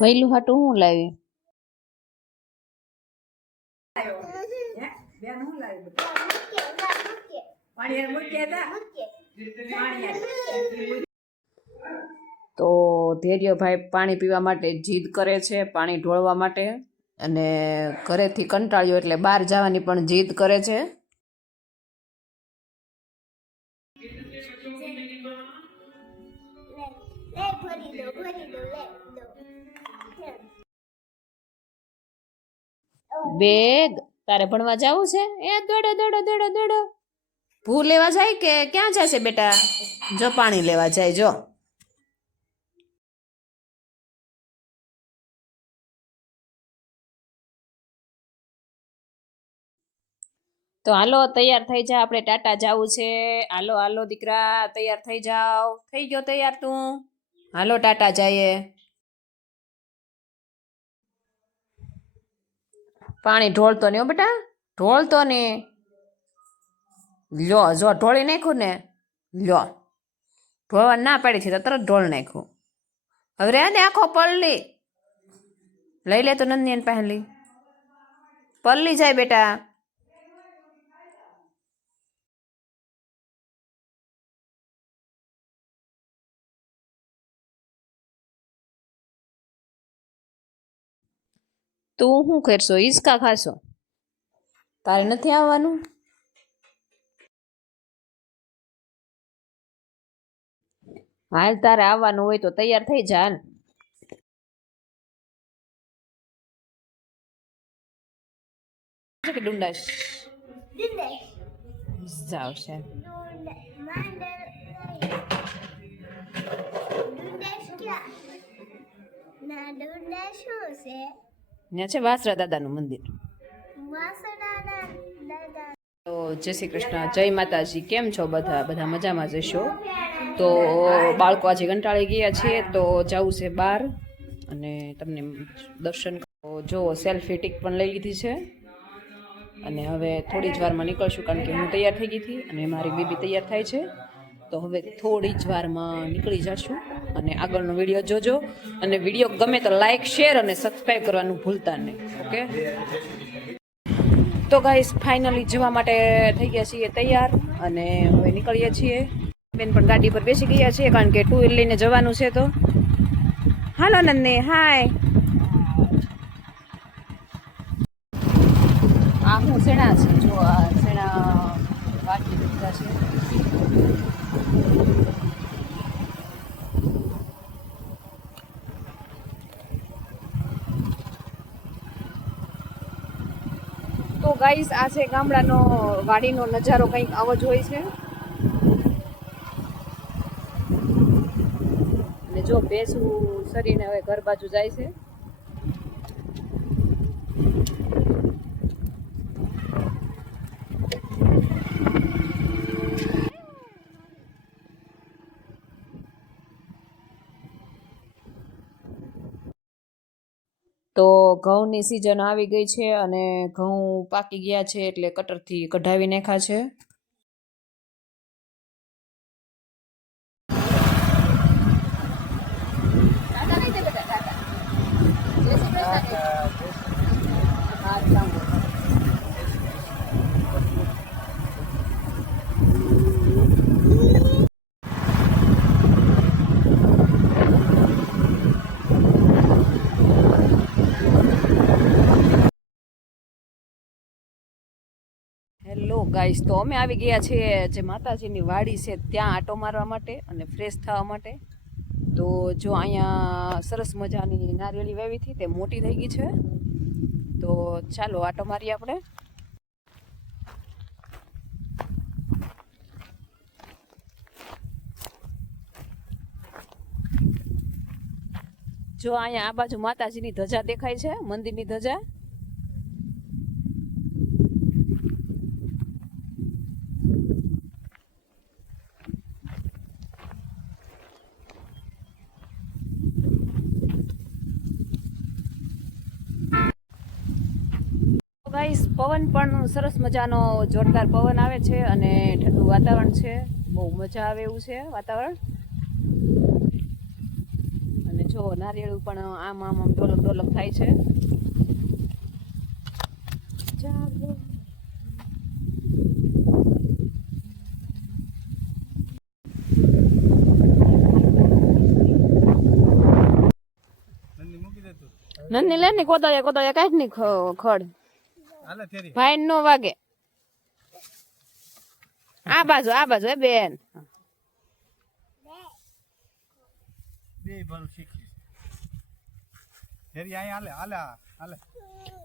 ભઈલું હાટું હું લાવી તો ધૈર્યભાઈ પાણી પીવા માટે જીદ કરે છે, પાણી ઢોળવા માટે, અને ઘરેથી કંટાળ્યો એટલે બહાર જવાની પણ જીદ કરે છે. બેગ તારે ભણવા જવું છે? એ દોડો દોડો દોડો દોડો. ભૂ લેવા જાય કે ક્યાં જશે બેટા? જો પાણી લેવા જાય. જો તો હાલો તૈયાર થઈ જા, આપણે ટાટા જવું છે. હાલો હાલો દીકરા તૈયાર થઈ જાવ. થઈ ગયો તૈયાર તું? હાલો ટાટા જઈએ. પાણી ઢોળતો નહીં હો બેટા, ઢોળતો નહીં. લ્યો જો ઢોળી નાખ્યું ને, લ્યો ઢોળવા ના પાડી છે તો તરત ઢોળ નાખ્યું. હવે રે ને આખો પલ્લી લઈ લે તો નંદી એને પહેલી પલ્લી જાય બેટા. તું શું કરશો? હિંચકા ખાશો? તારે નથી આવવાનું? હાલ તારે આવવાનું હોય તો તૈયાર થઈ જા. હાલ કે ડુંડાશ જાવ છે. ત્યાં છે વાસરા દાદાનું મંદિર. તો જય શ્રી કૃષ્ણ, જય માતાજી. કેમ છો બધા? બધા મજામાં જશો? તો બાળકો આજે કંટાળી ગયા છે તો જવું છે બહાર અને તમને દર્શન જો સેલ્ફી ટીક પણ લઈ લીધી છે અને હવે થોડી જ વારમાં નીકળશું કારણ કે હું તૈયાર થઈ ગઈ હતી અને મારી બેબી તૈયાર થાય છે. તો હવે થોડી જ વારમાં નીકળી જશું અને આગળનો વિડીયો જોજો અને વિડીયો ગમે તો લાઈક શેર અને સબસ્ક્રાઈબ કરવાનું ભૂલતા નહીં. ઓકે તો ગાઈસ ફાઇનલી જવા માટે થઈ ગયા છીએ તૈયાર અને હવે નીકળીએ છીએ. બેન પણ ગાડી પર બેસી ગયા છીએ કારણ કે 2 વ્હીલ લઈને જવાનું છે. તો હાલો નંદની, હાય. આ હું શેણા છે જો, આ શેણા વાટી દીધા છે. તો ગાઈસ આ છે ગામડાનો વાડીનો નજારો, કંઈક આવો જ હોય છે. અને જો ભેંસું સરીને હવે ઘર બાજુ જાય છે. તો ઘઉંની સિઝન આવી ગઈ છે અને ઘઉં પાકી ગયા છે એટલે કટરથી કઢાવી નાખ્યા છે. હેલો ગાઈસ, તો અમે આવી ગયા છીએ જે માતાજીની વાડી છે ત્યાં આટો મારવા માટે અને ફ્રેશ થવા માટે. તો જો અહીંયા સરસ મજાની નારિયેળી વાવી હતી તે મોટી થઈ ગઈ છે. તો ચાલો આટો મારીએ આપણે. જો અહીંયા આ બાજુ માતાજીની ધજા દેખાય છે, મંદિરની ધજા. ગાઈસ પવન પણ સરસ મજાનો જોરદાર પવન આવે છે અને ઠંડુ વાતાવરણ છે. બહુ મજા આવે એવું છે વાતાવરણ. અને જો જો નારિયેળ પણ આમ આમ આમ ડોલક ડોલક થાય છે. જાગો. નંદી લે ને કોદાળિયા કોદાળિયા કાઢ ની ખડ ભાઈ નો વાગે. આ બાજુ એ બેન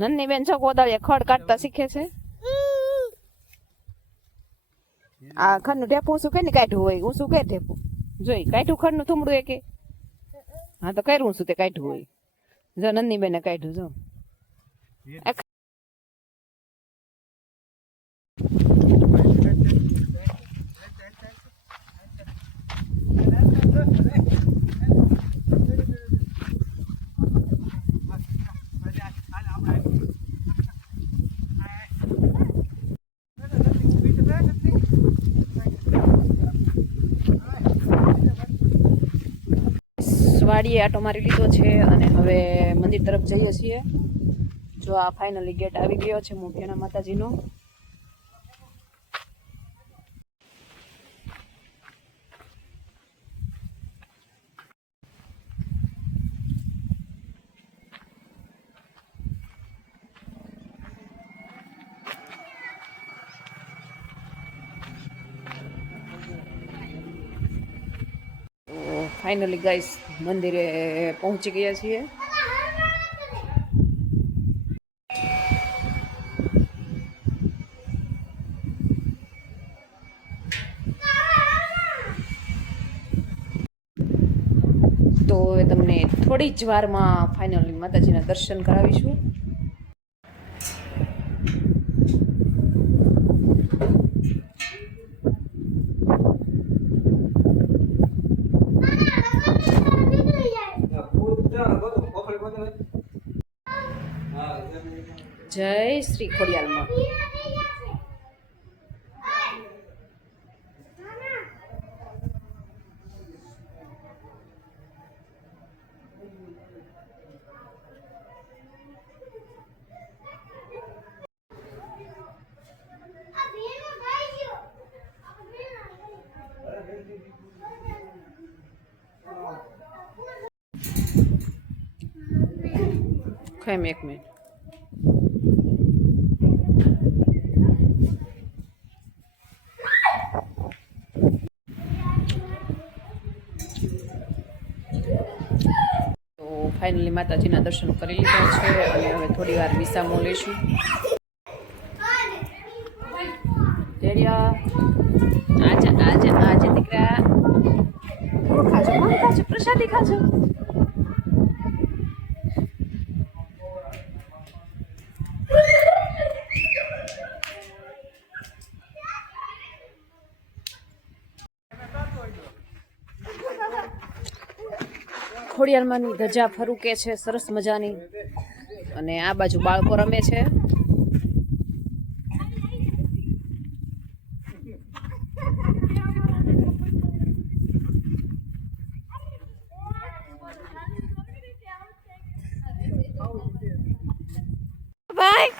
નંદી બેન છો કોદાળિયા ખડ કાઢતા શીખે છે. આ ખડ નું ઢેપું શું કે ને કાઢ્યું હોય હું શું કે ઢેપું જોઈ કાઢ્યું ખડ નું થુમડું એ કે હા તો કર્યું શું તે કાઢ્યું હોય. જો નંદી બેને કાઢ્યું જો વાડીએ આટો મારી લીધો છે અને હવે મંદિર તરફ જઈએ છીએ. જો આ ફાઇનલી ગેટ આવી ગયો છે મોઢેના માતાજીનો. ફાઇનલી ગાઈસ મંદિરે પહોંચી ગયા છીએ. તો હવે તમને થોડી જ વારમાં ફાઇનલી માતાજીના દર્શન કરાવીશું. જય શ્રી ખોડિયારમાં. ખાઈ એક મિનિટ. ફાઇનલી માતાજીના દર્શન કરી લીધા છે અને હવે થોડી વાર વિસામો લઈશું. આજે દીકરા ખાજો પ્રસાદી ખાજો. ખોડિયારમાંની ધજા ફરુકે છે સરસ મજાની અને આ બાજુ બાળકો રમે છે. ભાઈ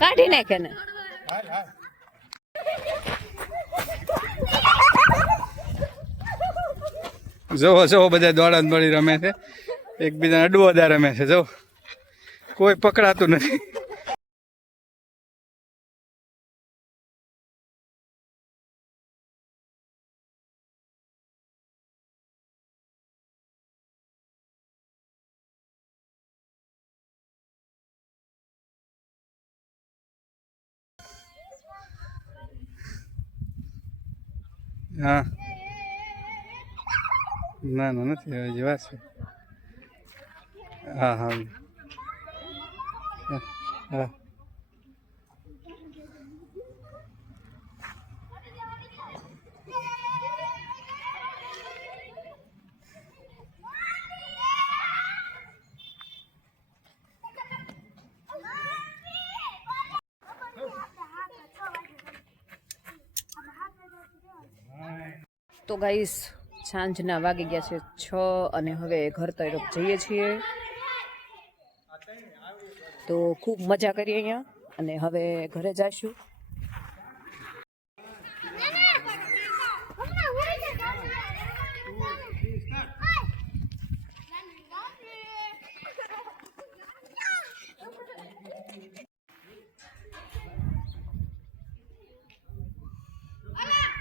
કાઢી નાખે ને. જો બધા દોડા દોડી રમે છે, એકબીજાને અડવોદા રમે છે. જો કોઈ પકડાતું નથી. હા ના નથી હવે જેવા છે. હા હા હા તો ગાઈસ સાંજના વાગી ગયા છે 6 અને હવે ઘર તરફ જઈએ છીએ. તો ખૂબ મજા કરીએ અહીંયા અને હવે ઘરે જઈશું.